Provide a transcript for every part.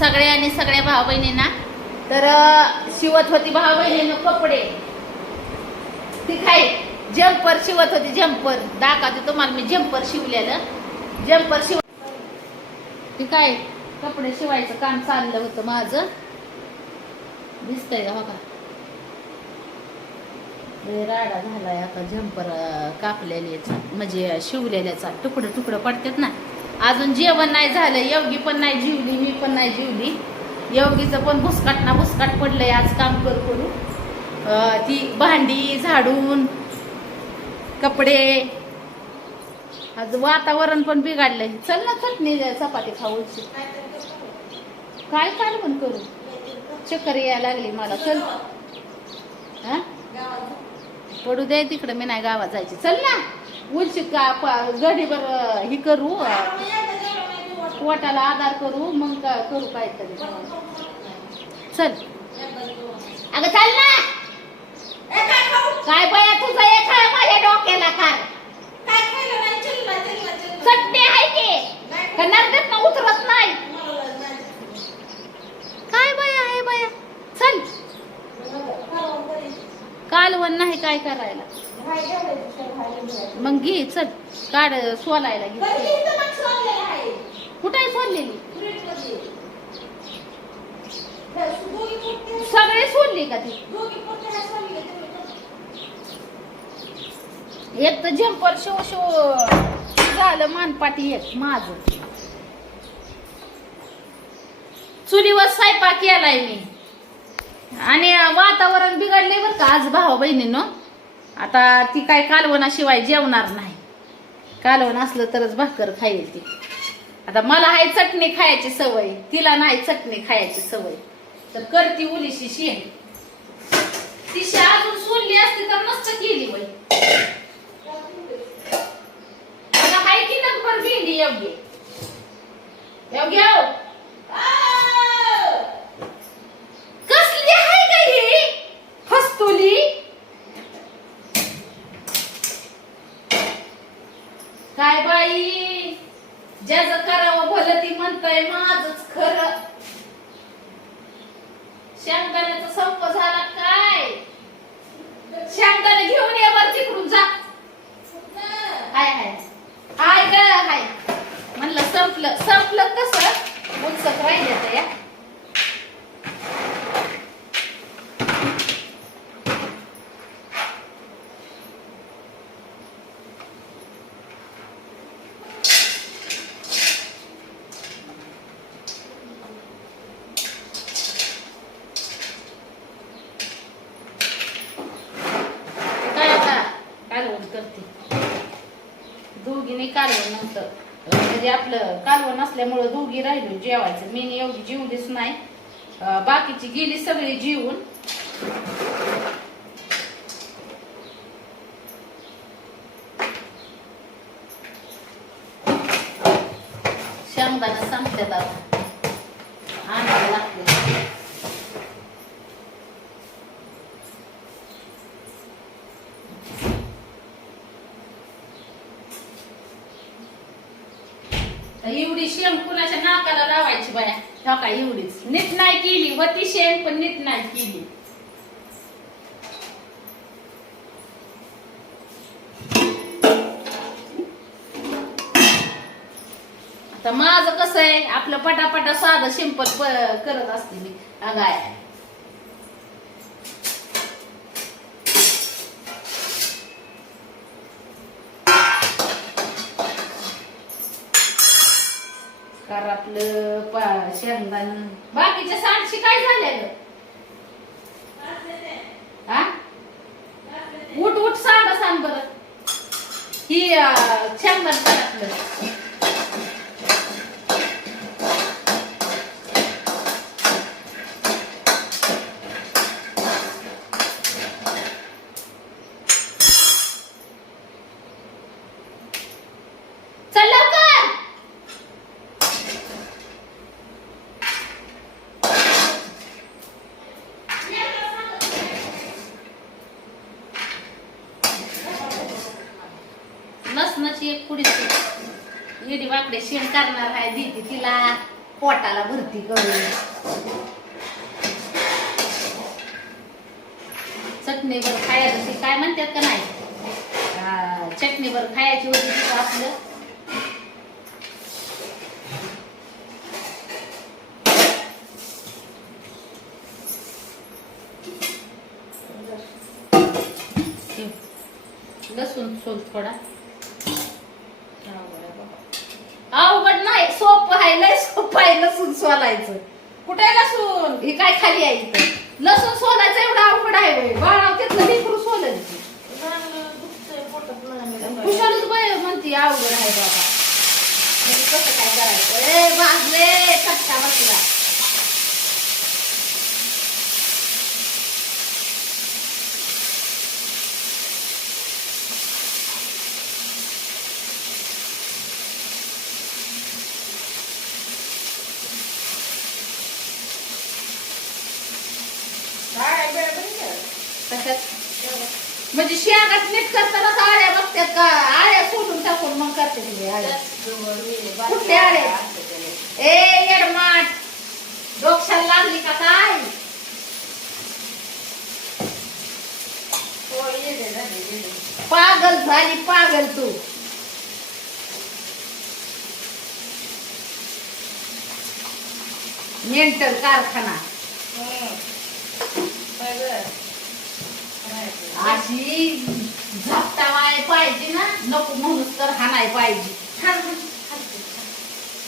सगळ्या आणि सगळ्या भाऊ बहिणींना तर शिवत होती भाव बहिणीनं कपडे. ती काय? जम्पर शिवत होती जम्पर दाखवते तुम्हाला मी जम्पर शिवलेलं. जम्पर शिव ती काय? कपडे शिवायचं काम चाललं होतं माझं. दिसतंय का हो का राडा झालाय आता झंपर कापलेल्याचा म्हणजे शिवलेल्याचा. तुकडं तुकडं पडतात ना. अजून जेवण नाही झालं योगी पण नाही जिवली मी पण नाही जिवली. योगीचं पण भुसकाट ना भुसकाट पडलंय आज काम करू करू. ती भांडी झाडून कपडे आज वातावरण पण बिघडलंय. चल ना चटणी चपाती खाऊची काय काय पण करू? चक्कर यायला लागली मला. चल. हा? पडू दे तिकडं मी नाही गावात जायची. चल ना. उलशी का गडीवर ही करू पोटाला आधार करू मग का करू काहीतरी. चल. अगं चल ना. काय बया तुझं एक आहे माझ्या डोक्याला काय चटणी आहे की का नरड्यात ना उतरत नाही काय बया आहे बया चल कालवण नाही काय करायला मग घे चल काढ सोलायला घे कुठे सोडलेली सगळे सोडली का ती? एक तर झेंपर शो शो झालं मानपाटी एक माझ. चुलीवर स्वयंपाक केलाय मी. आणि वातावरण बिघडले बरं का आज भावा बहिणीनं आता ती काय कालवणाशिवाय जेवणार नाही. कालवण असलं तरच भाकर खाईल ती. आता मला आहे चटणी खायची सवय तिला नाही चटणी खायची सवय. तर करती उलीशी शेण. तिशी अजून सोडली असती तर मस्त केली बाई. आता हाय की नंबर भेंडी योग्य एवढी हो. कसली आहे का ही फस्तुली काय बाई ज्याचं करावं भलं ती म्हणताय माझच खरं. शेंगदाण्याचा संप झाला काय? शेंगदाणे घेऊन ये वर तिकडून जा. हाय हाय. हाय ग हाय. म्हणलं संपलं. संपलं कसं? उत्सक राहिलं तर या काय आता कालवण करते. दोघीने कालवण नव्हतं. म्हणजे आपलं कालवण असल्यामुळं दोघी राहिलो जेवायचं. मी एवढी जेवलीच नाही. बाकीची गेली सगळी जेवून. शेंगदाणा संपल्यात आता. आणायला लागते एवढी शेण कुणाच्या नाकाला लावायची बाया हो का एवढीच. नीट नाही केली होती शेण पण नीट नाही केली. आता माझं कसं आहे आपलं पटापटा साधं सिंपल करत असते मी. अगाय कार आपलं पा- शेंगदाण. बाकीच्या सांडशी काय झालेलं? हा? उठ उठ सांग सांग बरं. ही शेंगदाण घरातलं चल लवकर नसनची शेण करणार आहे दीदी तिला. पोटाला भरती करून. चटणीवर खायचं ती काय म्हणतात का नाही? चटणीवर खायची होती तिथं आपलं. लसूण सोल थोडा. अवघड नाही सोपं आहे लय सोप आहे लसूण सोलायचं. कुठे लसूण? ही काय खाली आहे इथं? लसूण सोलायचं एवढं अवघड आहे बाळा तिथलं लेकरू सोलायचं कुशालच बाय म्हणते अवघड आहे बाबा. म्हणजे कसं काय करायचं? ए भाजले खट्टा बसला काय वेळ बरी आहे. कशात म्हणजे शेंगात नीट करताना आळ्या बघतात का आळ्या सोडून टाकून मग करते तुम्ही? ए येडमाट. डोक्षाला लागली का काय हो. पागल झाली पागल तू. मेंटल कारखाना? अशी झपटावाय पाहिजे ना नको म्हणून तर हाणाय पाहिजे. हाण, हाण, हाण,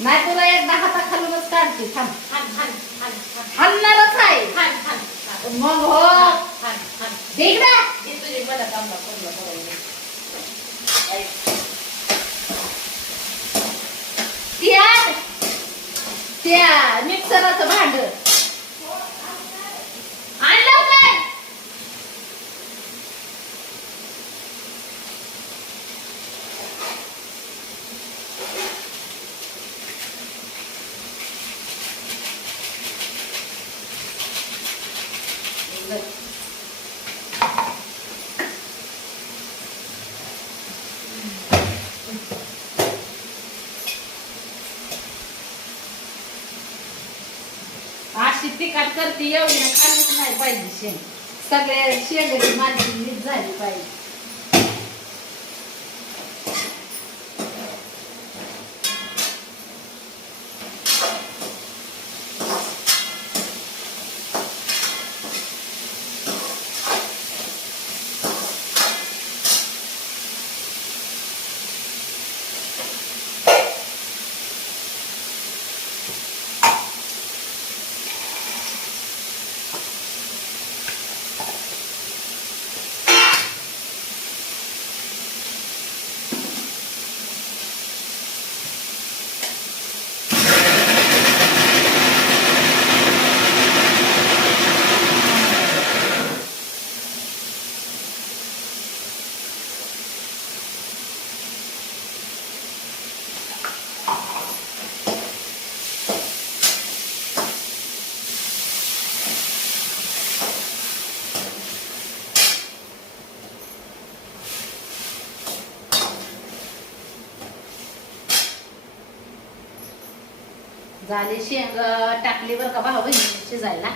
नाही तुला एकदा हाता खालूनच काढते थांब. हाणणारच आहे. मग हो. हाण, हाण. तिकडे हे तुझी मदत आम्हाला पूर्ण करून दे. आई. त्या त्या मिक्सराचं भांड आणलं काय अशी तिखट करते एवढी ना खालीच नाही पाहिजे शेंग. सगळ्या शेंगाची माझी मीच झाली पाहिजे. झाले शेंग टाकली बरं का भाऊ बहिणी शिजायला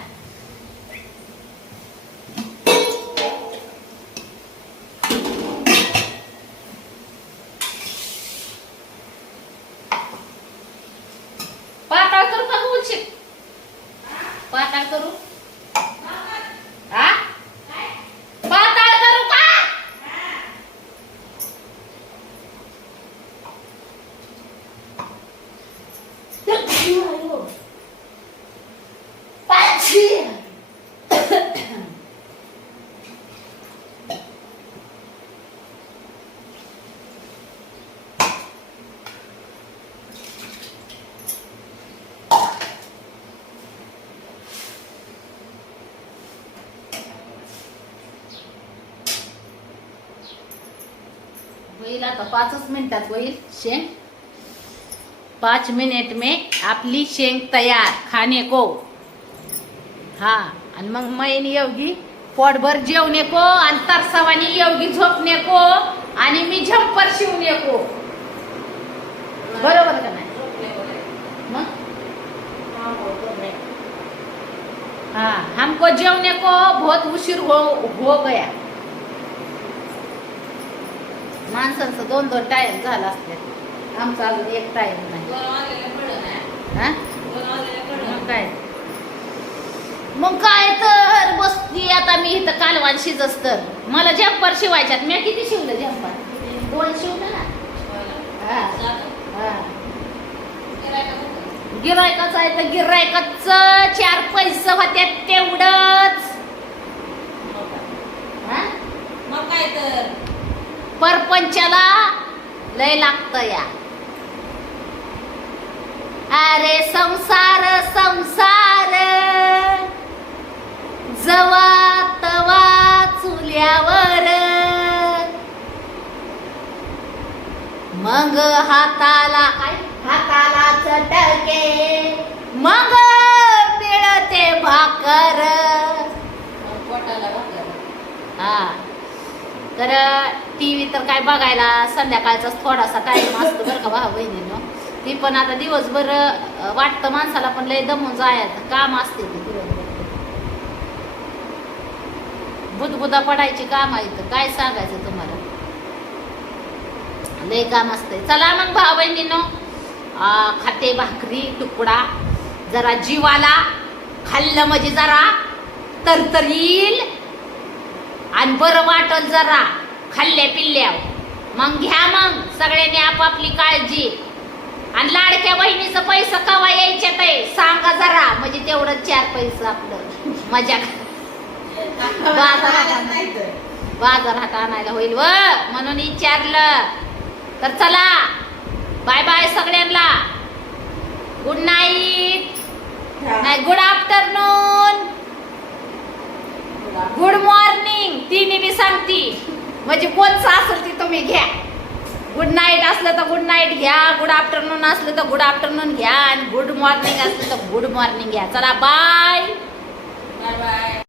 पाताळ करू का बोलशील पाताळ करू हा पाताळ करू का पाचशे होईल आता पाचच मिनिटात होईल शेंग पाच मिनिट में आपली शेंग तयार खाने को. हा आणि मग मैन येवगी पोटभर जेवणे को आणि तरसावानी येवगी झोपणे को आणि मी झंपर शिवणे को. बरोबर का नाही? मग? हाँ हमको जेवने को बहुत उशीर हो हो गया. माणसांचं दोन दोन टायर झाला असते. आमचा अजून एक टाइम नाही. हा? काय? मग काय तर? बसती आता मी इथं कालवान शिजस तर. मला जम्पर शिवायच्यात. मी किती शिवलं जम्पर दोन शिवलं ना. गिरायकाच आहे तर गिरायकाच. चार पैसे होते तेवढंच. का? मग काय तर? परपंचाला लय लागत या. अरे संसार संसार. जवा तवा चुल्यावर मग हाताला काय हाताला चटके. मग मिळते भाकर. मग पोटाला भाकर. हा. तर टी व्ही तर काय बघायला संध्याकाळचाच थोडासा टाइम असतो बरं का भाऊ बहिणीनं ती पण आता दिवसभर वाटतं माणसाला पण लय दमून जायचं काम असते ते. बुदबुदा पडायची काम आहे तर काय सांगायचं तुम्हाला? लय काम असतंय. चला मग भाव बहिणीनो खाते भाकरी तुकडा जरा जीवाला खाल्लं म्हणजे जरा तरतर येईल आणि बरं वाटल जरा खाल्ल्या पिल्ल्या मग घ्या मग सगळ्यांनी आपापली काळजी. आणि लाडक्या बहिणीचं पैसा कवा यायच्यात आहे सांगा जरा. म्हणजे तेवढं चार पैसे आपलं. मजा बाजारात. बाजारात आणायला. होईल व. म्हणून विचारलं. तर चला. बाय बाय सगळ्यांना. गुड नाईट नाही गुड आफ्टरनून गुड मॉर्निंग तिन्ही बी सांगती. म्हणजे कोणचं असेल ती तुम्ही घ्या. गुड नाईट असलं तर गुड नाईट घ्या. गुड आफ्टरनून असलं तर गुड आफ्टरनून घ्या. आणि गुड मॉर्निंग असलं तर गुड मॉर्निंग घ्या. चला बाय बाय बाय